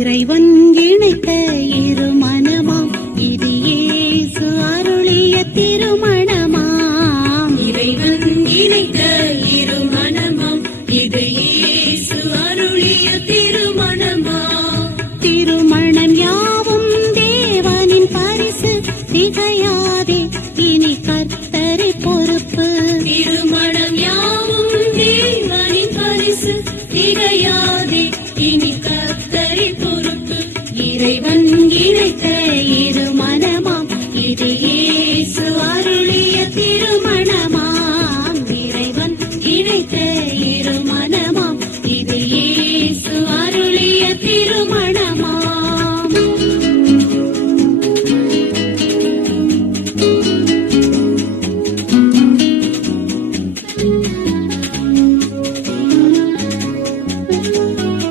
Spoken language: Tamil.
இறைவன் இணைத்த இரு மனமாம் இது இயேசு அருளிய திருமணமாம். இறைவன் இணைத்த இரு மனமாம் இது இயேசு அருளிய திரு